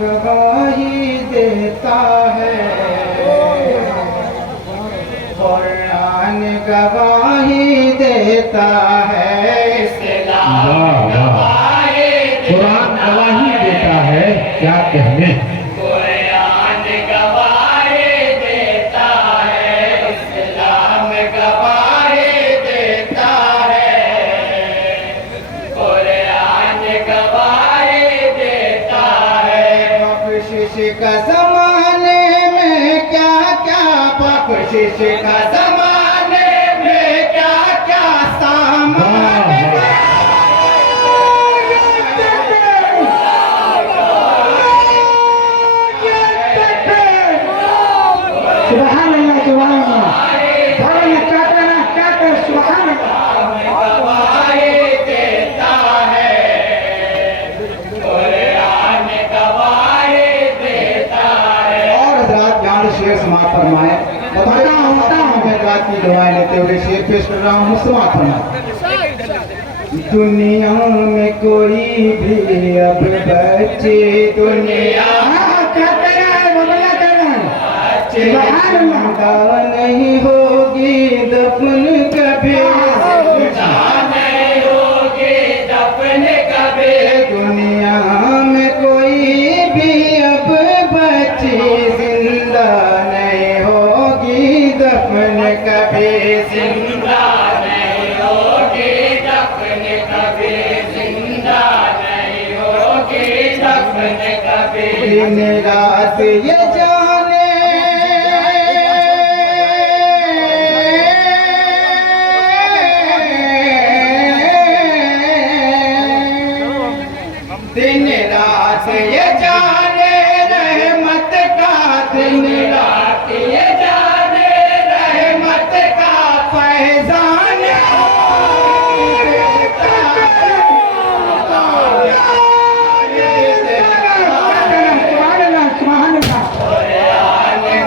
गवाही देता है, कुरान गवाही देता है, इस्लाम गवाही कुरान गवाही देता है, क्या कहने। कुरान गवाही देता है, इस्लाम गवाही देता है, कुरान गवाही देता है। बख्शिश का ज़माने में क्या क्या, बख्शिश का ज़माने में क्या क्या सामान है। सुभान अल्लाह, सुभान अल्लाह। क्या कहना, क्या कह, सुभान अल्लाह। गवाही देता है, कुरान गवाही देता है। और हज़रात यहाँ शेर समाप्त फरमाए। बताता हूँ मैं रात की दुआएं लेते हुए शेर पेश कर रहा हूँ, समाप्त फरमाए। दुनिया में कोई भी अब बच्चे, दुनिया जिंदा नहीं होगी दफन कभी, जिंदा नहीं होगी दफन कभी। दुनिया में कोई भी अब बच्ची जिंदा नहीं होगी दफन कभी, जिंदा नहीं होगी दफन कभी, जिंदा नहीं होगी दफन कभी। दिन रात ये जाने दिन रात ये जाने रहमत का, दिन रात ये जाने रहमत का फैजान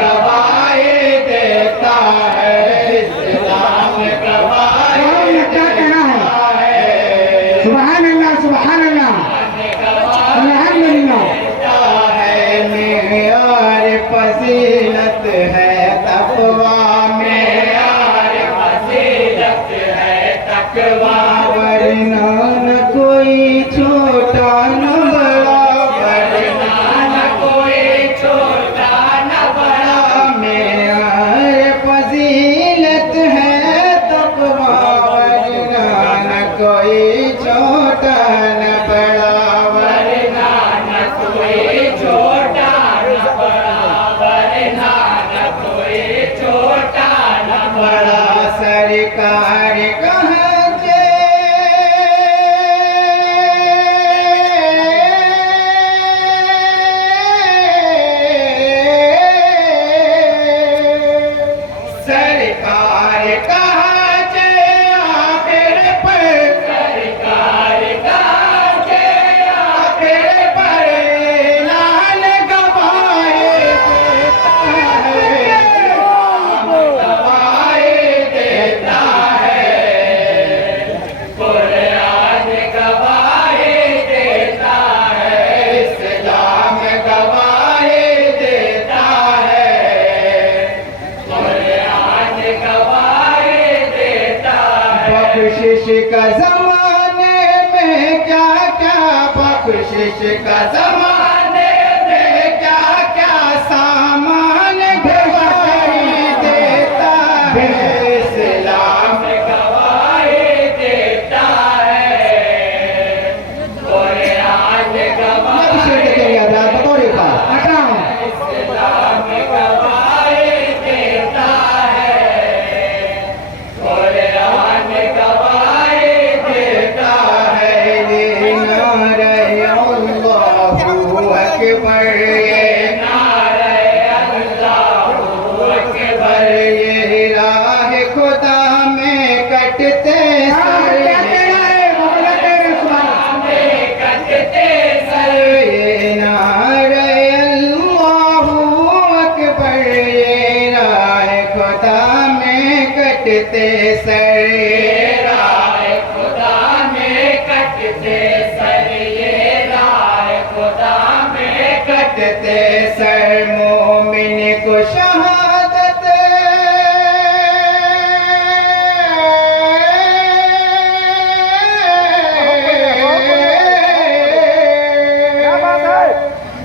गवाही देता है, इस्लाम गवाही देता है। सुभान अल्लाह, सुभान अल्लाह, फजीलत है तकवा, मेयार फजीलत है तकवा। वरना न कोई छोटा न बड़ा, वरना न कोई छोटा न बड़ा। मेयार फजीलत है तकवा, वरना न कोई छोटा न बड़ा, वरना न कोई छोटा न बड़ा, वरना न कोई छोटा न बड़ा। सरकार कहाँ जे सरकार कहाँ जे आखिर पर, सरकार कहाँ जे आखिर पर लाल गवाही देता है, गवाही देता है, कुरान गवाही देता है, इस्लाम गवाही देता है, कुरान गवाही देता है। बख्शिश का ज़माने में क्या क्या, बख्शिश का ज़माने में क्या क्या सामान गवाही देता है, इस्लाम गवाही देता है, कुरान गवाही बतौर इस्लाम गवाही देता है, कुरान गवाही देता है। ये नारे अल्लाहू अकबर, ये नारे अल्लाहू अकबर, ये राह खुदा में कटते सर, में कटते सर। ये नारे अल्लाहू अकबर, ये राह खुदा में कटते सर, ये राह खुदा में कटते सर, ये राह खुदा में कटते सर मोमिन को शहादत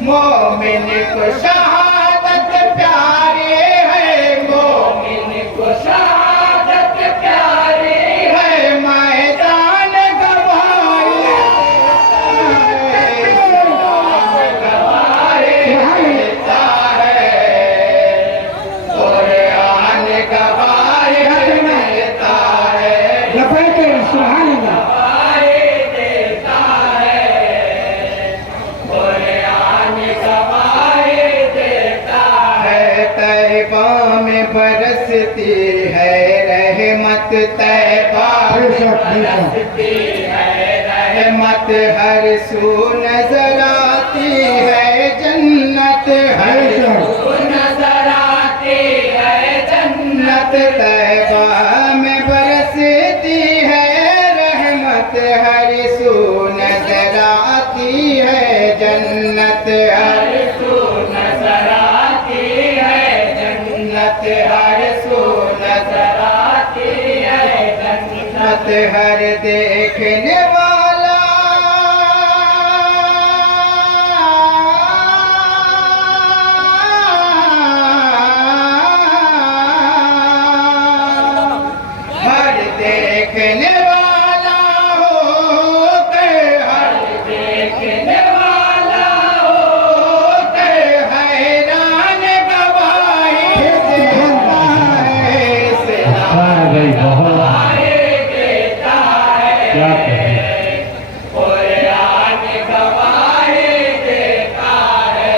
मोमिन को शहादत प्यारे है, मोमिन को शहादत प्यारे है, मैदान गवाए देता है, कुरान गवाए देता है, सुभान अल्लाह। तैबा में बरसती है रहमत, तैबा में बरसती है रहमत, हर सू नजर आती है जन्नत, हर सू नजर आती है जन्नत, तैबा में बरसती है रहमत, हर सू नजर आती है जन्नत, हर सू नजर आती है जन्नत, हर सू नजर आती है जन्नत, हर देखने वाला हर देखने वाला होकर, हर देखने वाला होकर हैरान गवाही देता है, हाँ भाई बहुत देता है, क्या कहें। कुरान गवाही देता है,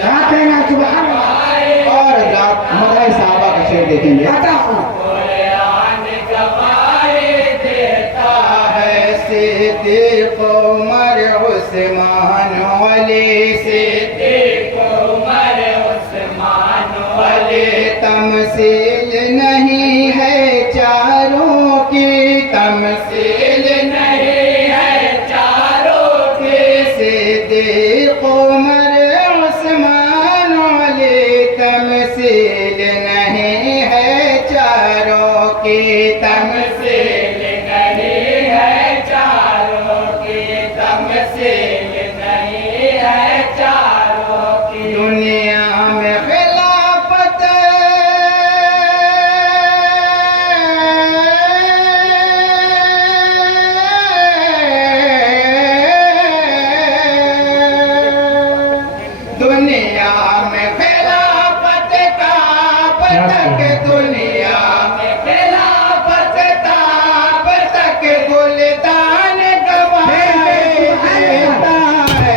क्या कहना सुभान अल्लाह। और रात मदाई साहबा का शेर देखेंगे। कुरान गवाही देता है, सिद्दीक उमर उस्मान अली, सिद्दीक उमर उस्मान अली, तमसील नहीं है चारों की, तमसील नहीं है चारों की, सिद्दीक उमर उस्मान अली, तमसील नहीं है चारों की, तमसील नहीं है चारों की, तमसील नहीं है चारों की, दुनिया में खिलाफत दुनिया में खिलाफत का तक, दुनिया में खिलाफत का तक, गुलदान गवाए देता है,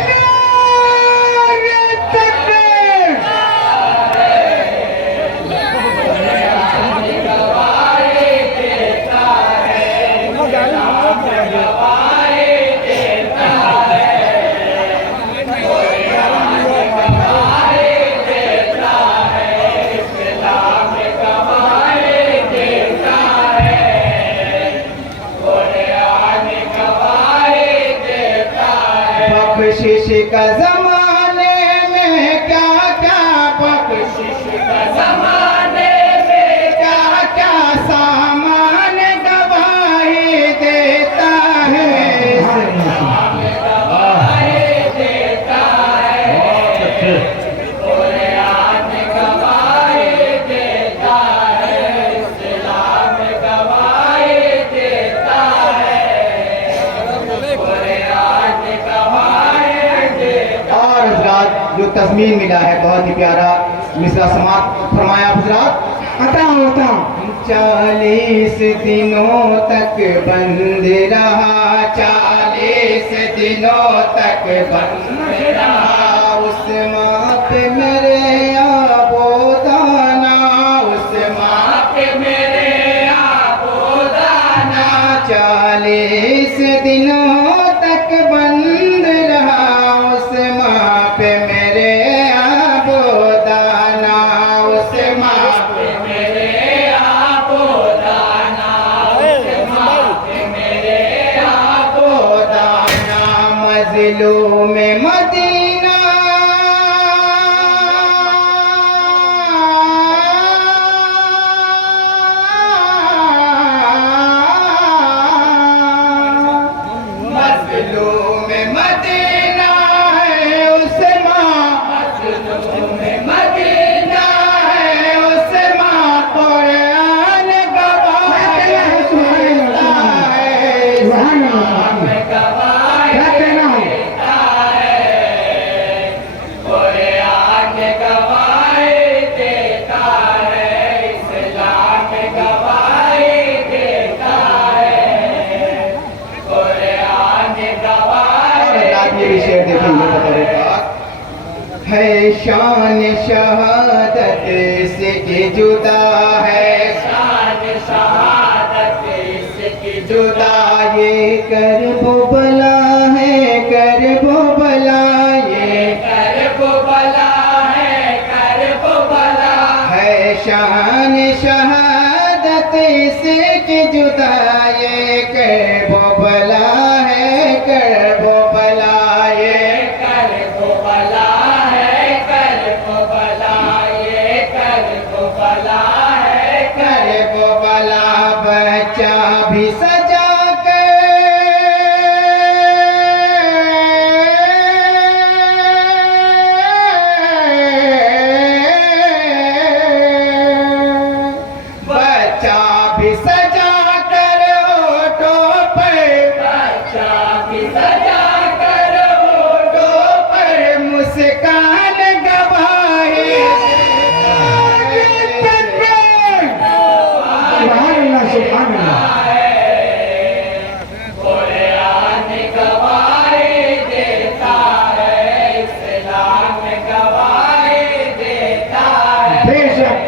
बख्शिश का जमाने में क्या क्या, बख्शिश का जमाने में क्या क्या सामान गवाही देता है, गवाही देता है, कुरान गवाही देता है, इस्लाम गवाही देता है, कुरान गवाही देता है। और हजरात जो तस्मीन मिला है बहुत ही प्यारा मिसरा समाप्त फरमाया हजरात। बताओ 40 दिनों तक बंद रहा, 40 दिनों तक बंद रहा, उस माँ पे मेरे आबोदाना, उस माँ पे मेरे आबोदाना, 40 दिनों तक बंद रहा, उस माँ पे मेरे आबोदाना, उस माँ पे मेरे आबोदाना, उस माँ पे मेरे आबोदाना, मजलूम मदीना है शान शहादत से कि जुदा है, शान शहादत इसकी जुदा ये करबो बला है, करबो बला ये करबो बला है, करबो बला है शान शहादत से कि जुदा ये करबो बला है, करबो बला ये करबो बला है, करबो बला ये करबो बला है, करबो बला बच्चा भी सजा बच्चा भी सजा कर ओठों पर, बच्चा भी सजा कर ओठों पर मुस्कान गवाही सुभान अल्लाह कुरान गवाही देता है, इस्लाम गवाही देता है, बेशक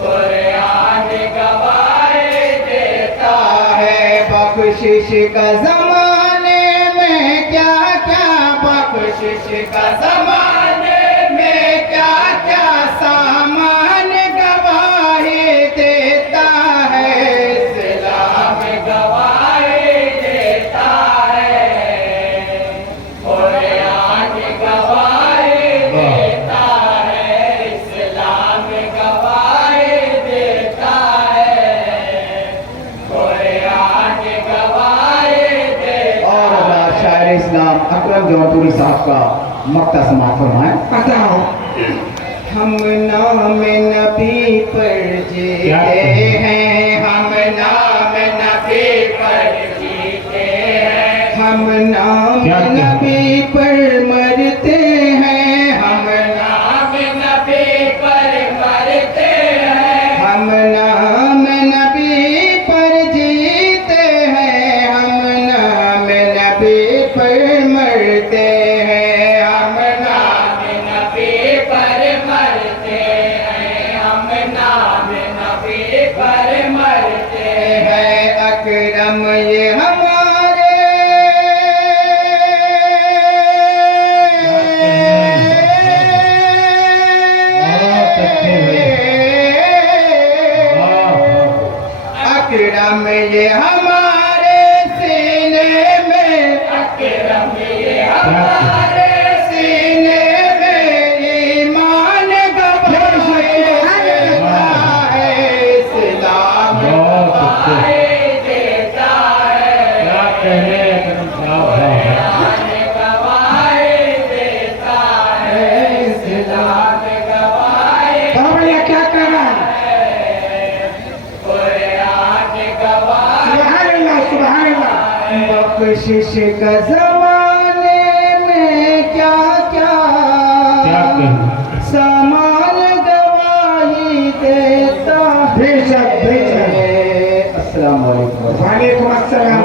कुरान गवाही देता है बख्शिश का जमाने में क्या क्या, बख्शिश का जमाने में क्या क्या सामान गवाही देता है, इस्लाम है, गवाही देता है, कुरान गवाही देता है, इस्लाम गवाही देता है, कुरान गवाही देता और अल्लाह शायर इस्लाम अकरम जौनपुरी साहब का मक्ता समाप्त फरमाएं। बताओ हम नाम नबी पर जीते हैं, हम नाम नबी पर जीते हैं, हम नाम नबी पर मरते हैं, हम नाम नबी पर मरते हैं, हम नाम नबी पर जीते हैं, हम नाम नबी पर मरते हैं, हम नाम नबी पर मरते हैं, हम नाम नबी पर मरते हैं, है अकरम ये हमारे अकरम ये हमारे सीने में, अकरम ये हमारे सीने में ईमान गवाही देता है, इस्लाम गवाही देता है, कुरान गवाही देता है, इस्लाम गवाही क्या कर रहा है? कुरान गवाही सुभान अल्लाह। बख्शिश का जमाने में क्या क्या सामान गवाही देता है। बेशक बेशक अस्सलाम वालेकुम। वालेकुम अस्सलाम।